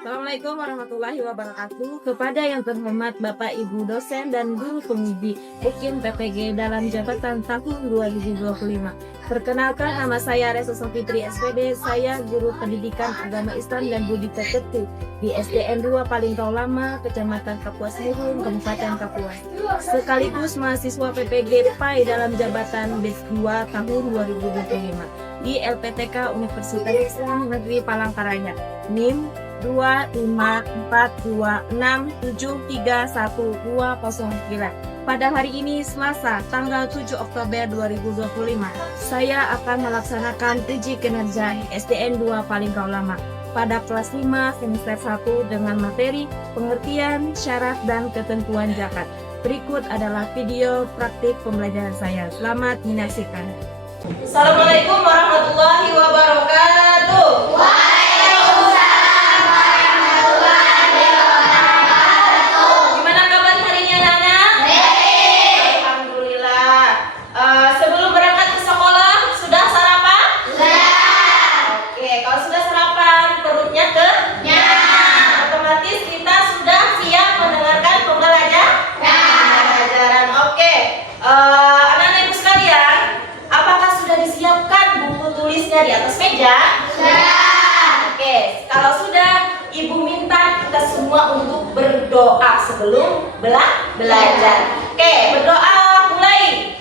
Assalamualaikum warahmatullahi wabarakatuh. Kepada yang terhormat Bapak Ibu dosen dan guru pembimbing UKIM PPG dalam jabatan tahun 2025. Perkenalkan, nama saya Resa Fitri SPD. Saya guru pendidikan agama Islam dan budi pekerti di SDN 2 Palingkau Lama, Kecamatan Kapuas Nurun, Kabupaten Kapuas. Sekaligus mahasiswa PPG PAI dalam jabatan BES 2 tahun 2025 di LPTK Universitas Islam Negeri Palangkaraya. NIM 25426731209. Pada hari ini Selasa tanggal 7 Oktober 2025, saya akan melaksanakan uji kinerja SDN 2 Palingkau Lama pada kelas 5 semester 1 dengan materi pengertian syarat dan ketentuan zakat. Berikut adalah video praktik pembelajaran saya. Selamat menyaksikan. Assalamualaikum warahmatullahi wabarakatuh. Di atas meja? Sudah. Oke, kalau sudah, Ibu minta kita semua untuk berdoa sebelum belajar. Oke, berdoa mulai.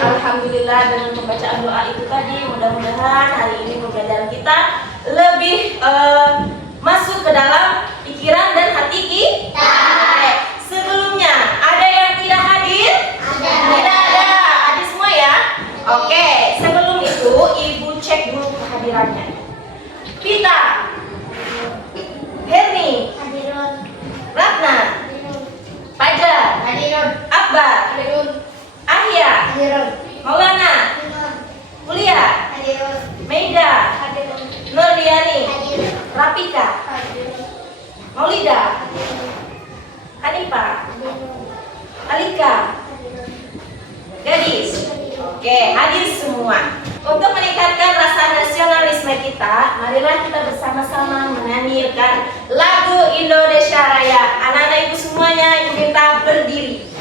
Alhamdulillah, dengan pembacaan doa itu tadi, mudah-mudahan hari ini pembelajaran kita lebih masuk ke dalam pikiran dan hati kita. Sebelumnya, ada yang tidak hadir? Tidak ada. Hadir semua ya? Oke, sebelum itu Ibu cek dulu kehadirannya. Pita, Herni, Ratna, Fajar, Akbar, Ahya, Maulana, Mulia, Meida, Nurdiani, Rapika, Maulida, Hanifah, Alika, Gadis. Oke, hadir semua. Untuk meningkatkan rasa nasionalisme kita, marilah kita bersama-sama menyanyikan lagu Indonesia Raya. Anak-anak ibu semuanya, ibu minta berdiri.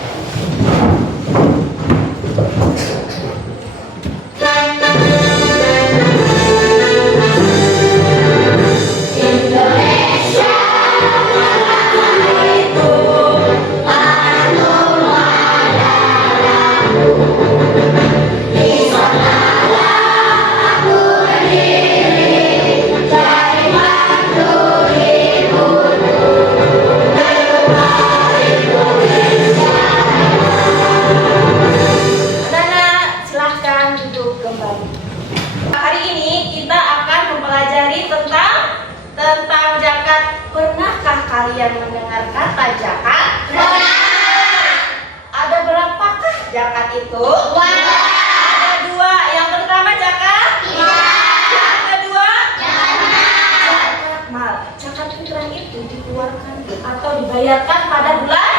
Hari ini kita akan mempelajari tentang zakat. Pernahkah kalian mendengar kata zakat? Pernah. Ada berapakah zakat itu? Ada dua. Yang pertama zakat? Yang kedua? Zakat mal. Zakat fitrah itu dikeluarkan atau dibayarkan pada bulan?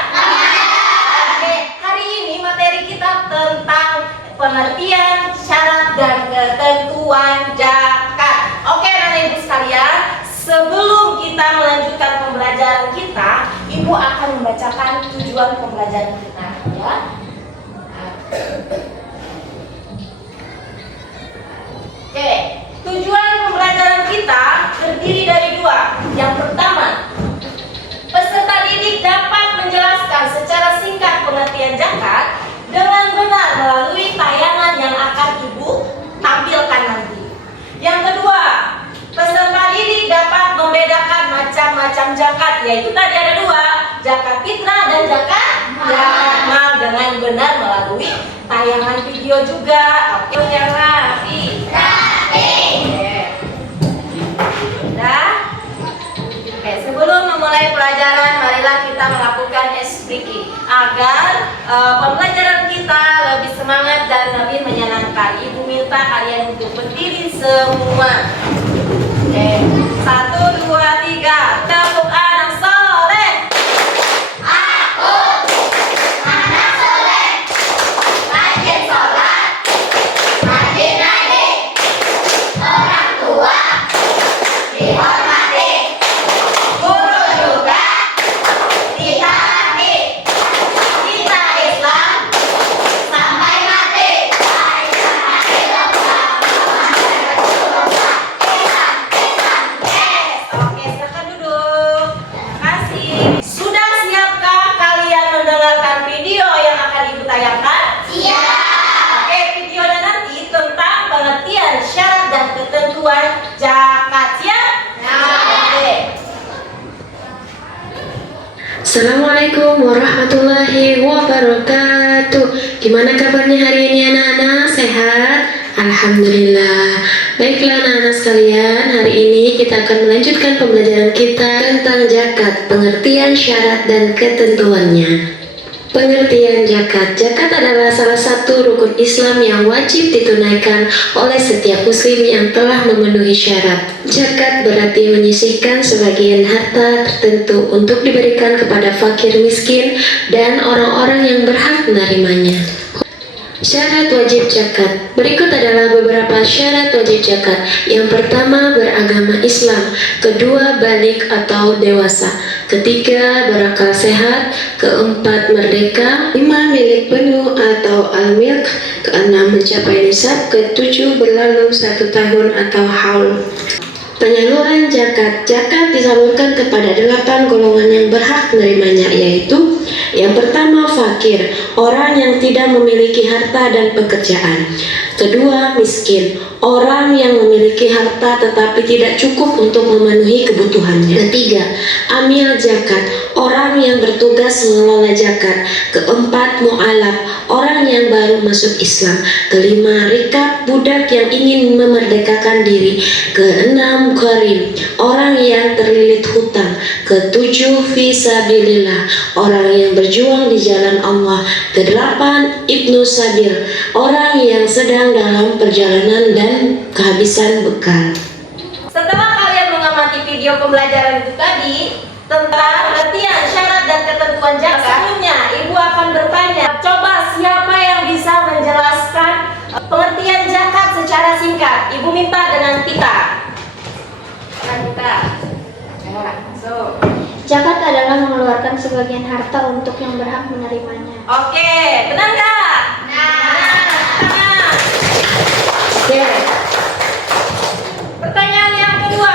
Oke, hari ini materi kita tentang pengertian syarat dan ketentuan zakat. Oke, anak ibu sekalian, sebelum kita melanjutkan pembelajaran kita, ibu akan membacakan tujuan pembelajaran kita, ya. Oke, tujuan pembelajaran kita terdiri dari dua. Yang pertama, peserta didik dapat menjelaskan secara singkat pengertian zakat dengan benar melalui tayangan yang akan ibu tampilkan nanti. Yang kedua, peserta didik dapat membedakan macam-macam zakat, yaitu tadi ada dua, zakat fitrah dan zakat mal, dengan benar melalui tayangan video juga. Oke, ya Rafi. Udah? Oke, sebelum memulai pelajaran, marilah kita melakukan SPK agar pembelajaran kita lebih semangat dan lebih menyenangkan. Ibu minta kalian untuk berdiri semua. Oke, 1, 2, 3. Tepuk anak soleh. Oke, silakan duduk. Terima kasih. Sudah siapkah kalian mendengarkan video yang akan Ibu tayangkan? Oke, videonya nanti tentang pengertian syarat dan ketentuan zakat. Siap? Oke. Assalamualaikum warahmatullahi wabarakatuh. Gimana kabarnya hari ini anak-anak? Sehat? Alhamdulillah. Baiklah anak-anak sekalian, hari ini kita akan melanjutkan pembelajaran kita tentang zakat, pengertian syarat dan ketentuannya. Pengertian zakat. Zakat adalah salah satu rukun Islam yang wajib ditunaikan oleh setiap muslim yang telah memenuhi syarat. Zakat berarti menyisihkan sebagian harta tertentu untuk diberikan kepada fakir miskin dan orang-orang yang berhak menerimanya. Syarat wajib zakat. Berikut adalah beberapa syarat wajib zakat. Yang pertama, beragama Islam. Kedua, balik atau dewasa. Ketiga, berakal sehat. Keempat, merdeka. Lima, milik penuh atau al-milk. Keenam, mencapai nisab. Ketujuh, berlalu 1 tahun atau haul. Penyaluran zakat. Zakat disalurkan kepada 8 golongan yang berhak menerimanya, yaitu yang pertama, fakir, orang yang tidak memiliki harta dan pekerjaan. Kedua, miskin, orang yang memiliki harta tetapi tidak cukup untuk memenuhi kebutuhannya. Ketiga, amil zakat, orang yang bertugas mengelola zakat. Keempat, mu'alaf, orang yang baru masuk Islam. Kelima, rikab, budak yang ingin memerdekakan diri. Keenam, gharim, orang yang terlilit hutang. Ketujuh, fisabilillah, orang yang berjuang di jalan Allah. Kedelapan, ibnu sabil, orang yang sedang dalam perjalanan dan kehabisan bekal. Setelah kalian mengamati video pembelajaran itu tadi tentang pengertian syarat dan ketentuan zakat, sebelumnya Ibu akan bertanya, coba siapa yang bisa menjelaskan pengertian zakat secara singkat? Ibu minta dengan Tita. So. Zakat adalah mengeluarkan sebagian harta untuk yang berhak menerimanya. Oke, benar nggak? Benar. Oke. Pertanyaan yang kedua,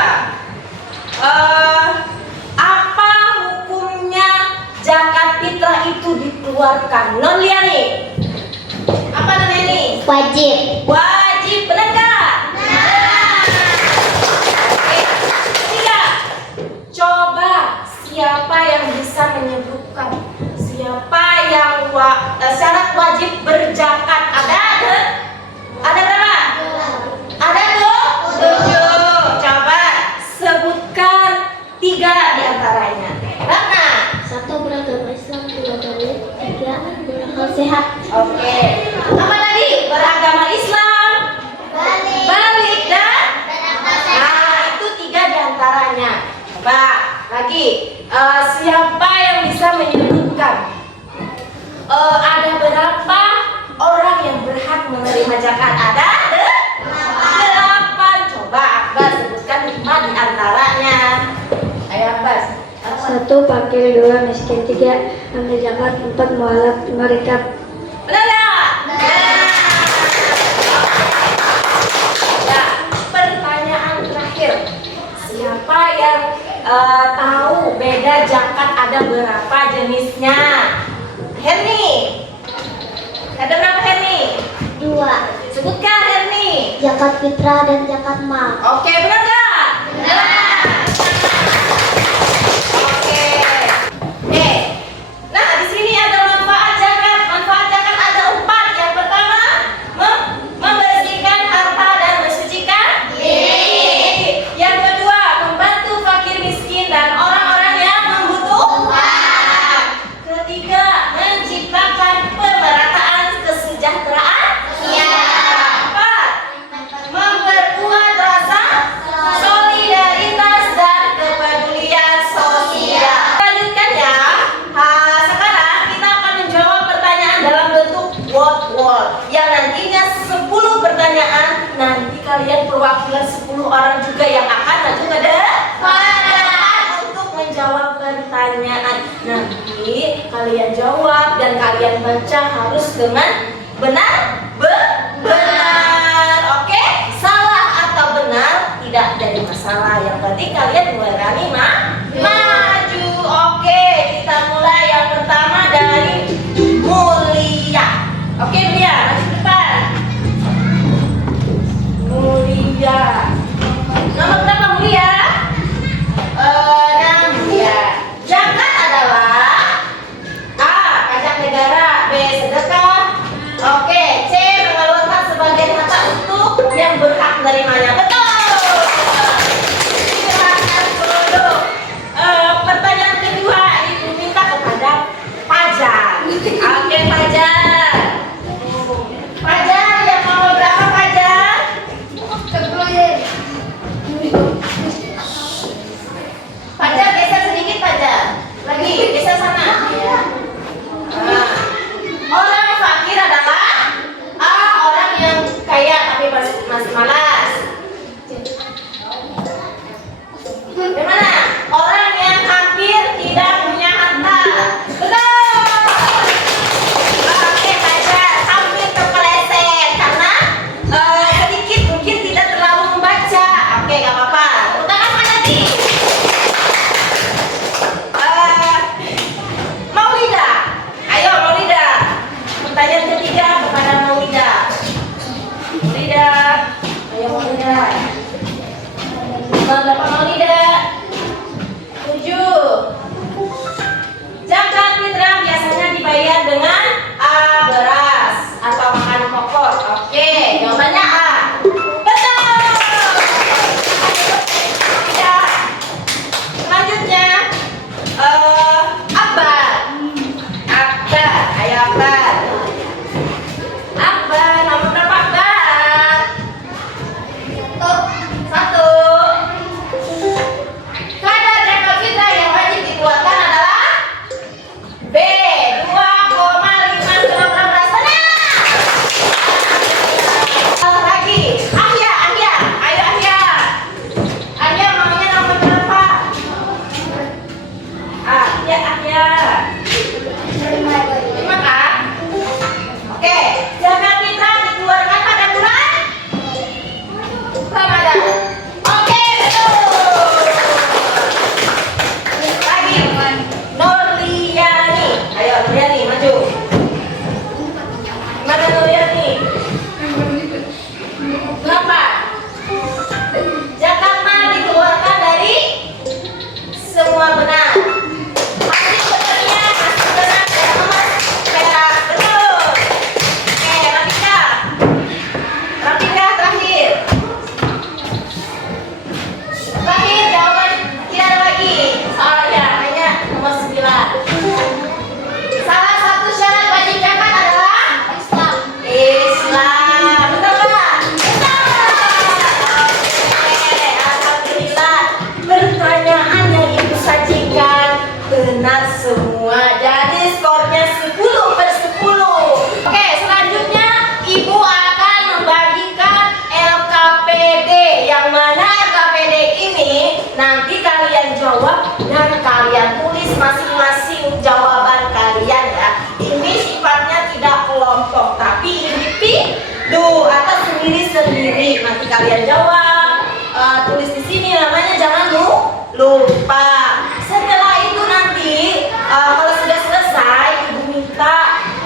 apa hukumnya zakat fitrah itu dikeluarkan? Non Liani, apa namanya ini? Wajib. Wajib, benar nggak? Oke. Ketiga, coba siapa yang bisa menyebutkan siapa yang syarat wajib berzakat? Ada berapa? Ada tuh? 7. Coba sebutkan 3 diantaranya. Ratna. 1. Beragama Islam. 2. Balik. 3. Berakal sehat. Oke. Apa tadi? Beragama Islam. Balik dan. Nah, itu 3 diantaranya. Coba lagi. Siapa yang bisa menyebutkan ada berapa orang yang berhak menerima zakat? Ada 8. Coba Abbas sebutkan 5 diantaranya. Ayo Abbas. 1. Fakir. 2. Miskin. 3. Ambil zakat. 4. Mu'alaf. 5. Rikab. Benar nggak? Ya, pertanyaan terakhir. Siapa yang tahu beda zakat ada berapa jenisnya? Herni. Ada berapa Herni? 2. Sebutkan Herni. Zakat fitrah dan zakat mal. Oke, benar nggak? Benar. Oke. Nah di sini ada manfaat zakat. Manfaat zakat ada 4. wall yang nantinya 10 pertanyaan. Nanti kalian perwakilan 10 orang juga yang akan maju ke depan untuk menjawab pertanyaan. Nanti kalian jawab dan kalian baca harus dengan benar. Oke, salah atau benar tidak jadi masalah. Yang penting kalian berani maju. Oke, kita mulai. Yang pertama dari Mulia. Oke, Mulia, maju ke depan. Mulia. Nomor berapa, Mulia? 6 ya. Zakat adalah A. Pajak negara. B. Sedekah. Oke, C. Mengeluarkan sebagian harta untuk yang berhak menerimanya. Betul. Silakan dulu. Pertanyaan kedua, Ibu minta kepada Fajar. Oke, Fajar. Fajar, yang nomor berapa, Fajar? 10. Fajar, geser sedikit, Fajar. Lagi, geser sana. Ya. Orang fakir adalah A. Orang yang kaya tapi masih malas. Gimana? Orang yang hampir tidak punya harta. Betul. Oke, Fajar, hampir terpeleset karena sedikit mungkin tidak terlalu membaca. Oke, gak apa-apa. Tangan mana nih? Maulida. Ayo, Maulida. Pertanyaan ketiga kepada Maulida. Maulida. Ayo, Maulida. Berapa Maulida? 7. Zakat fitrah biasanya dibayar dengan A. Beras atau makanan pokok. Oke, jawabannya A. Betul. Ya. Selanjutnya Akbar. Ayo Akbar. Akbar, nomor berapa Akbar? 1. Kadar zakat fitrah yang wajib dikeluarkan adalah B. 2,5 kg beras. Benar. Lagi. Ahya. Ayo Ahya. Ahya maunya nomor berapa? Ahya. 5 kan? Oke. Zakat fitrah dikeluarkan pada bulan Ramadan. Oke, betul. Lagi. Nurliani. Ayo Nurliani maju. Mana Nurliani? Berapa? Zakat mal dikeluarkan dari semua benar. Hasil benarnya, hasil benar dan emas perak. Betul. Oke, Rafika. Rafika terakhir. Terakhir jawaban tidak ada lagi. Oh ya, hanya nomor 9. Salah satu syarat wajib zakat adalah Islam. Betul nggak? Betul. Oke, alhamdulillah. Pertanyaan yang Ibu sajikan benar semua. Jadi skornya 10/10. Oke, selanjutnya Ibu akan membagikan LKPD. Yang mana LKPD ini nanti kalian jawab dan kalian tulis masing-masing jawaban kalian ya. Ini sifatnya tidak kelompok tapi individu atau sendiri-sendiri. Nanti kalian jawab, tulis di sini namanya, jangan lupa. Setelah itu nanti kalau sudah selesai, Ibu minta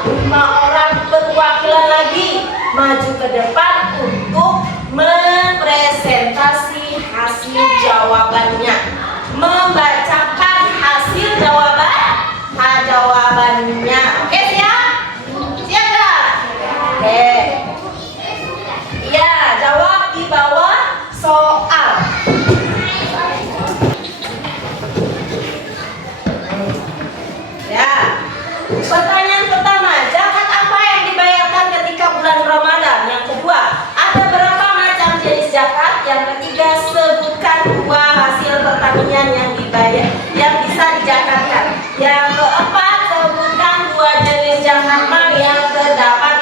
5 orang perwakilan lagi maju ke depan untuk mempresentasi hasil jawabannya, membacakan hasil jawabannya. Oke, siap? Siap nggak? Oke. Iya, jawab di bawah soal. Ya. Pertanyaan pertama, zakat apa yang dibayarkan ketika bulan Ramadan? Yang kedua, ada berapa macam jenis zakat? Yang ketiga, sebutkan 2 hasil pertanian yang dibayar yang bisa dizakatkan. Yang keempat, sebutkan 2 jenis zakat mal yang terdapat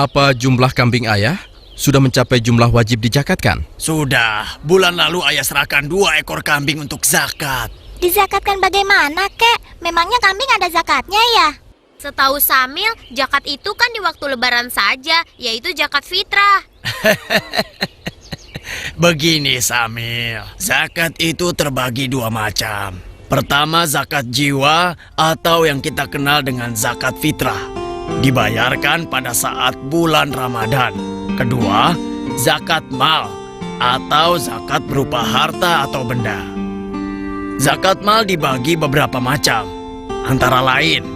Apa jumlah kambing ayah sudah mencapai jumlah wajib dizakatkan? Sudah, bulan lalu ayah serahkan 2 ekor kambing untuk zakat. Dizakatkan bagaimana, Kek? Memangnya kambing ada zakatnya ya? Setahu Samil, zakat itu kan di waktu lebaran saja, yaitu zakat fitrah. Begini Samil, zakat itu terbagi 2 macam. Pertama zakat jiwa atau yang kita kenal dengan zakat fitrah. Dibayarkan pada saat bulan Ramadan. Kedua, zakat mal atau zakat berupa harta atau benda. Zakat mal dibagi beberapa macam, antara lain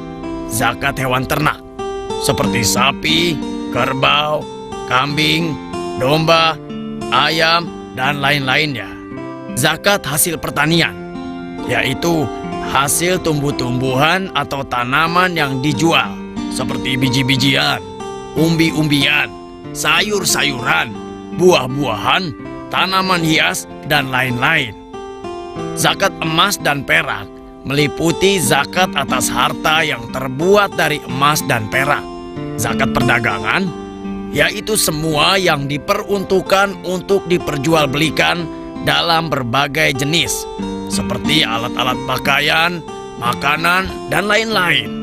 zakat hewan ternak seperti sapi, kerbau, kambing, domba, ayam, dan lain-lainnya. Zakat hasil pertanian, yaitu hasil tumbuh-tumbuhan atau tanaman yang dijual seperti biji-bijian, umbi-umbian, sayur-sayuran, buah-buahan, tanaman hias, dan lain-lain. Zakat emas dan perak meliputi zakat atas harta yang terbuat dari emas dan perak. Zakat perdagangan, yaitu semua yang diperuntukkan untuk diperjualbelikan dalam berbagai jenis, seperti alat-alat pakaian, makanan, dan lain-lain.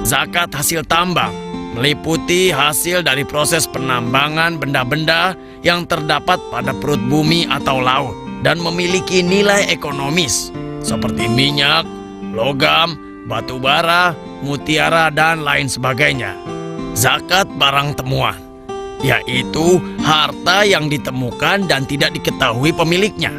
Zakat hasil tambang meliputi hasil dari proses penambangan benda-benda yang terdapat pada perut bumi atau laut dan memiliki nilai ekonomis seperti minyak, logam, batu bara, mutiara, dan lain sebagainya. Zakat barang temuan, yaitu harta yang ditemukan dan tidak diketahui pemiliknya.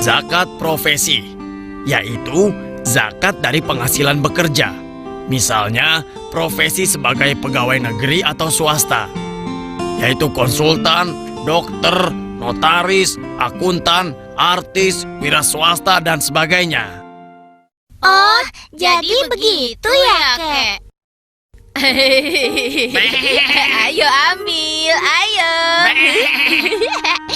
Zakat profesi, yaitu zakat dari penghasilan bekerja. Misalnya, profesi sebagai pegawai negeri atau swasta, yaitu konsultan, dokter, notaris, akuntan, artis, wira swasta, dan sebagainya. Oh, jadi begitu ya, Kek? Ayo ambil, ayo.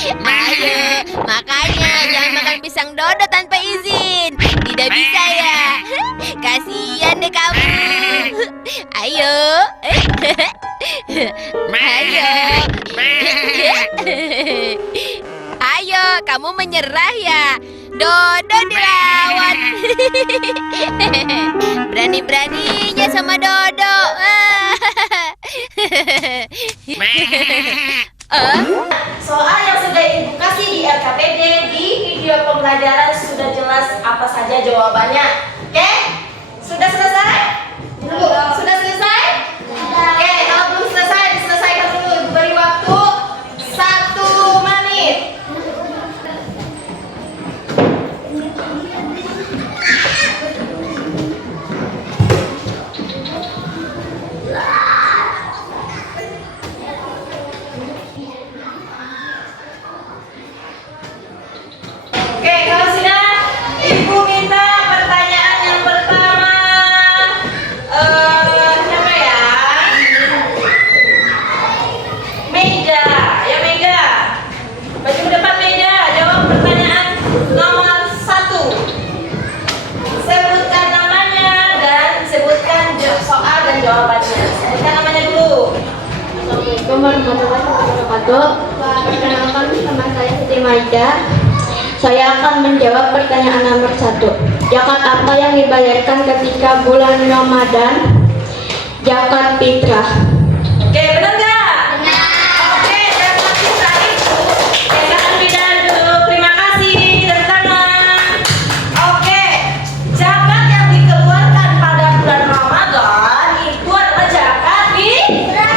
Ayo, makanya jangan makan pisang dodo tanpa izin. Tidak bisa ya. Kasihan deh kamu. Ayo. Ayo. Ayo, kamu menyerah ya. Dodo dilawan. Berani-beraninya sama Dodo. Soal yang sudah Ibu kasih di LKPD di video pembelajaran sudah jelas apa saja jawabannya. Oke? Sudah selesai? Sudah selesai? Oke, kalau belum selesai, diselesaikan dulu. Ibu beri waktu 1 menit. Oke, kalau sudah, Ibu minta pertanyaan yang pertama. Siapa ya? Meja, ya Meja. Baju depan Meja, jawab pertanyaan nomor 1. Sebutkan namanya dan sebutkan soal dan jawabannya. Sebutkan namanya dulu. Assalamualaikum warahmatullahi wabarakatuh. Perkenalkan, teman saya Siti Maida. Saya akan menjawab pertanyaan nomor 1. Zakat apa yang dibayarkan ketika bulan Ramadan? Zakat fitrah. Oke, benar nggak? Benar. Oke, zakat fitrah itu pegangan beda dulu. Terima kasih, tepuk tangan. Oke, zakat yang dikeluarkan pada bulan Ramadan itu adalah zakat fitrah.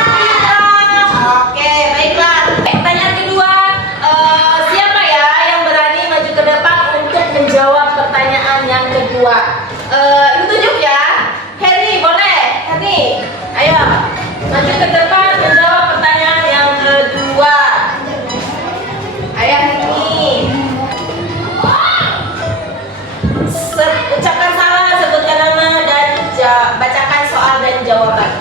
Oke, baiklah. Pertanyaan kedua, siapa ya yang berani maju ke depan untuk menjawab pertanyaan yang kedua? Ibu tunjuk ya. Henny, boleh? Henny, ayo maju ke depan menjawab pertanyaan yang kedua. Ayo Henny. Ucapkan salam, sebutkan nama dan bacakan soal dan jawaban.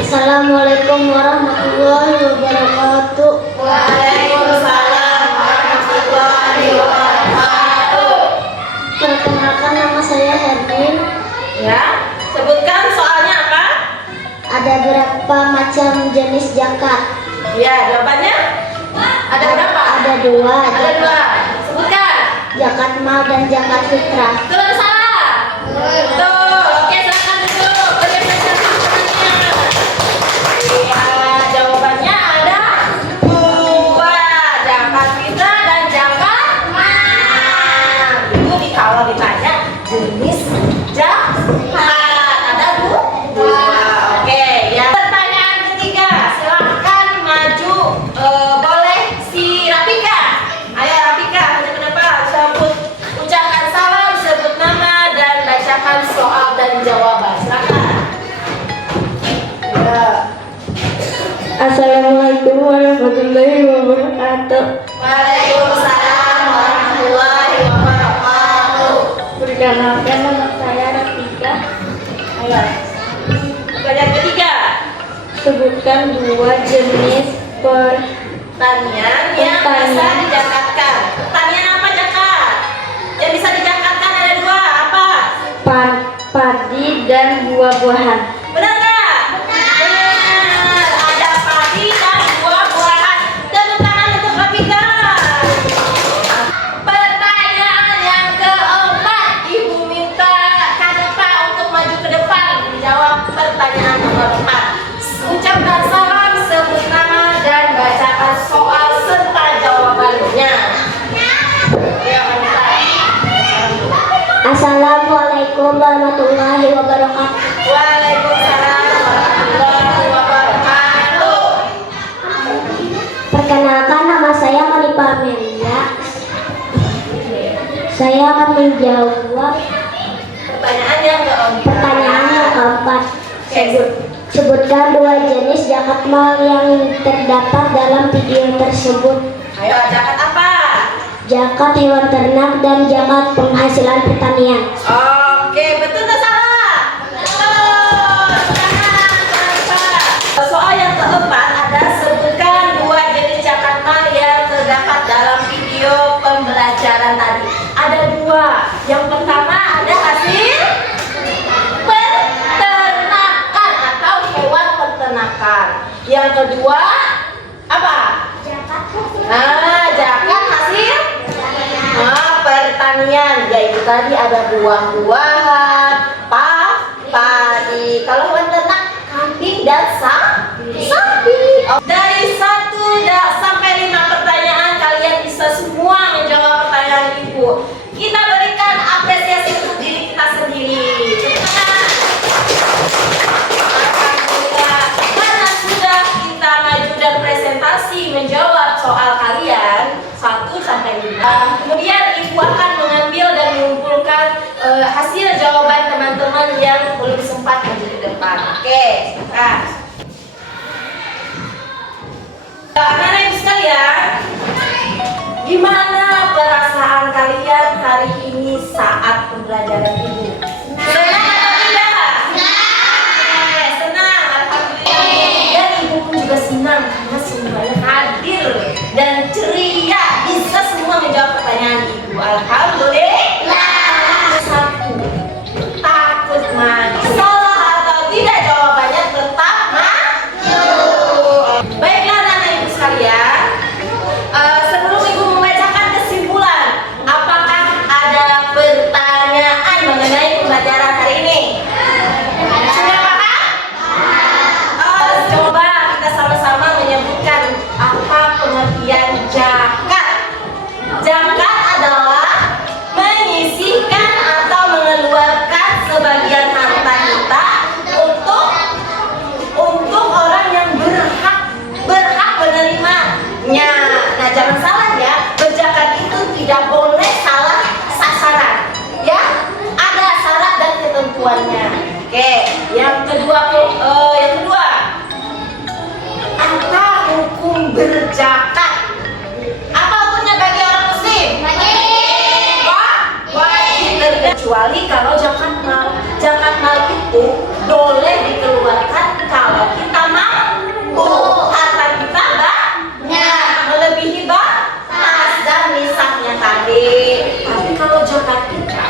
Assalamualaikum warahmatullahi wabarakatuh. Waalaikumsalam warahmatullahi wabarakatuh. Perkenalkan, nama saya Hermin. Ya, sebutkan soalnya apa? Ada berapa macam jenis jenis zakat. Ya, jawabannya ada berapa? Ada dua. Ada dua. Sebutkan. Zakat mal dan zakat fitrah. Betul atau salah? Betul. Oke, silakan duduk. Bagaimana jawabannya? Iya, jawabannya ada dua. Zakat fitrah dan zakat mal. Itu kalau ditanya jenis zakat ada dua. Oke, ya. Pertanyaan ketiga, silahkan maju. Boleh si Rafika. Ayo Rafika, maju ke depan. Sebut, ucapkan salam, sebut nama dan bacakan soal dan jawaban. Silakan. Ya. Assalamualaikum warahmatullahi wabarakatuh. Waalaikumsalam warahmatullahi wabarakatuh. Perkenalkan, nama saya Rafika. Ayo. Pertanyaan ketiga. Sebutkan dua jenis Pertanian yang bisa dijakatkan. Pertanian apa zakat? Yang bisa dijakatkan ada dua. Apa? padi dan buah-buahan. Benar nggak? Benar. Ada padi dan buah-buahan. Tepuk tangan untuk Rafika. Pertanyaan yang keempat, Ibu minta Kanepa untuk maju ke depan menjawab pertanyaan nomor 4. Ucapkan salam, sebut nama dan bacakan soal serta jawabannya. Ya, Kanepa. Assalamualaikum warahmatullahi wabarakatuh. Waalaikumsalam warahmatullahi wabarakatuh. Perkenalkan, nama saya Malipa Amelia. Saya akan menjawab Pertanyaan yang keempat. pertanyaan yang keempat. Sebutkan dua jenis zakat mal yang terdapat dalam video tersebut. Ayo, zakat apa? Zakat hewan ternak dan zakat penghasilan pertanian. Oke, betul atau salah? Betul. Kenapa? Soal yang keempat ada sebutkan dua jenis zakat mal yang terdapat dalam video pembelajaran tadi. Ada dua. Yang pertama ada hasil peternakan atau hewan peternakan. Yang kedua apa? Nah, zakat hasil pertanian, yaitu tadi ada buah-buahan, padi. Kalau hewan ternak, kambing dan sapi. Dari 1 sampai 5 pertanyaan, kalian bisa semua menjawab pertanyaan Ibu. Kita berikan apresiasi untuk diri kita sendiri. Alhamdulillah, karena sudah kita maju dan presentasi menjawab soal kalian 1 sampai 5. Kemudian Ibu akan mengambil dan mengumpulkan hasil jawaban teman-teman yang belum sempat maju ke depan. Oke, silakan. Anak-anak Ibu sekalian, gimana perasaan kalian hari ini saat pembelajaran Ibu? Senang atau tidak? Senang, alhamdulillah. Dan Ibu pun juga senang karena semuanya hadir dan ceria, bisa semua menjawab pertanyaan Ibu. Alhamdulillah. Satu, takut maju. Salah atau tidak jawabannya tetap maju. Baiklah anak-anak Ibu sekalian, sebelum Ibu membacakan kesimpulan, apakah ada pertanyaan mengenai pembelajaran hari ini? Sudah paham? Coba kita sama-sama menyebutkan apa pengertian zakat. Zakat adalah menyisihkan atau mengeluarkan sebagian harta kita untuk orang yang berhak menerimanya. Nah, jangan salah ya, berzakat itu tidak boleh salah sasaran. Ya, ada syarat dan ketentuannya. Oke, yang kedua, apa hukum berzakat? Apa hukumnya bagi orang muslim? Wajib. Kecuali kalau zakat mal. Zakat mal itu boleh dikeluarkan kalau kita mampu. Harta kita banyak, melebihi batas dan nisabnya tadi. Tapi kalau zakat kita,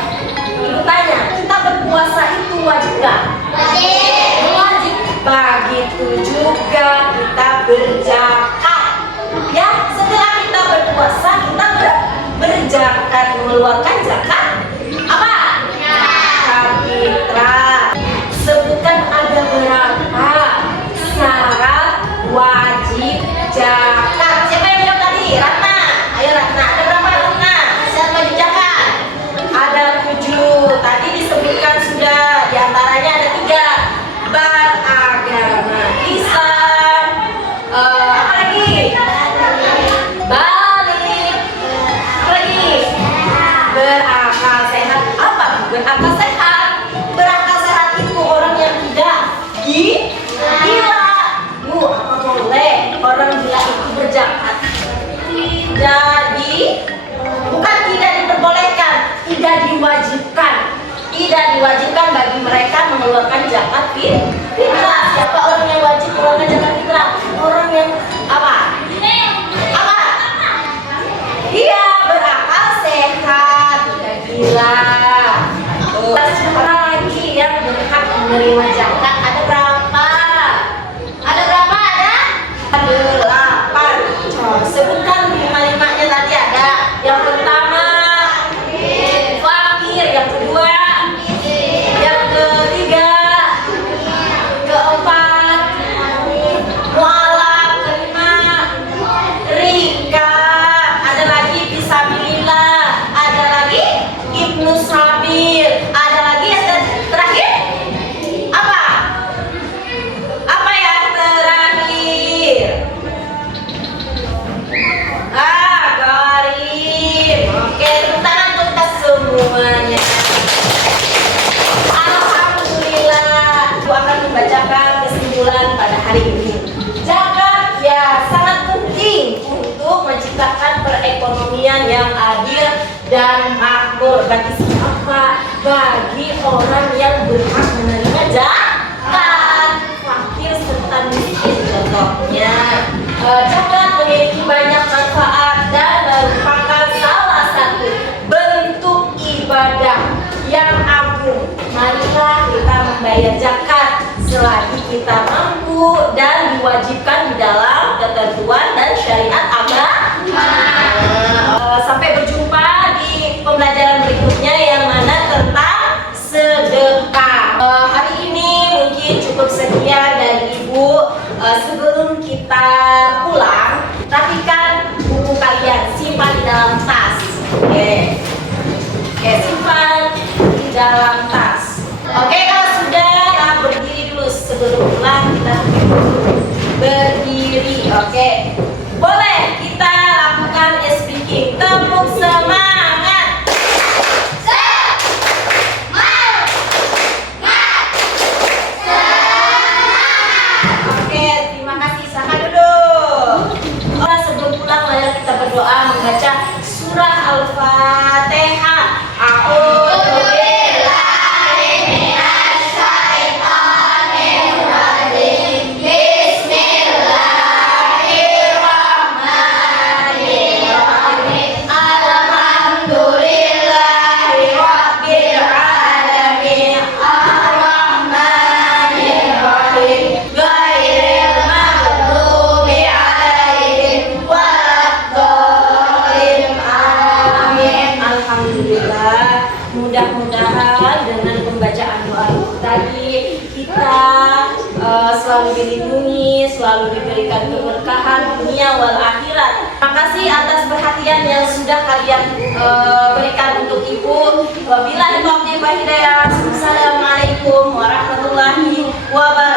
Ibu tanya, kita berpuasa itu wajib nggak? Wajib. Begitu juga kita mengeluarkan zakat apa? Zakat fitrah. Sebutkan ada berapa syarat wajib zakat. Siapa yang jawab tadi? Ratna. Ayo Ratna. Ada berapa Ratna? Syarat wajib zakat. Ada 7. Tadi disebutkan sudah. Di antaranya ada 3. Beragama Islam. Apa lagi? Balik. Apa lagi? Berakal sehat. Apa berakal sehat? Berakal sehat itu orang yang tidak gila. Apa boleh orang gila itu berzakat? Bukan tidak diperbolehkan, tidak diwajibkan. Tidak diwajibkan bagi mereka mengeluarkan zakat fitrah. Siapa orang yang wajib mengeluarkan zakat fitrah? Orang yang apa? Apa? Dia berakal sehat, tidak gila. Siapa lagi yang berhak menerima zakat? Ada berapa? Ada berapa? Ada 8. Sebutkan 5-5-nya tadi ada. Yang pertama fakir, yang kedua, yang ketiga, keempat mualaf, kelima rika, ada lagi fisabilillah, ada lagi ibnu sabil, ada lagi yang terakhir apa? Apa yang terakhir? Garib. Oke, tepuk tangan untuk kita semuanya. Alhamdulillah, aku akan membacakan kesimpulan pada hari ini. Zakat ya sangat penting untuk menciptakan perekonomian yang adil dan makmur. Bagi siapa? Bagi orang yang berhak menerima zakat. Fakir serta miskin contohnya. Zakat memiliki banyak manfaat dan merupakan salah satu bentuk ibadah yang agung. Marilah kita membayar zakat selagi kita mampu dan diwajibkan di dalam ketentuan dan syariat agama. Sampai berjumpa di pembelajaran berikutnya yang mana tentang sedekah. Hari ini mungkin cukup sekian dari Ibu. Sebelum kita pulang, rapikan buku kalian, simpan di dalam tas. Oke, simpan di dalam tas. Oke, kalau sudah, berdiri dulu sebelum pulang. Kita berdiri. Oke, boleh kita lakukan speaking. Tepuk semangat. Oke, terima kasih. Sahkan dulu. Sebelum pulang, mari kita berdoa membaca surah Al-Fatihah. Mudah-mudahan dengan pembacaan doa tadi kita selalu dilindungi, selalu diberikan keberkahan dunia wal akhirat. Terima kasih atas perhatian yang sudah kalian berikan untuk Ibu. Wabillahi taufiq wal hidayah. Assalamualaikum warahmatullahi wabarakatuh.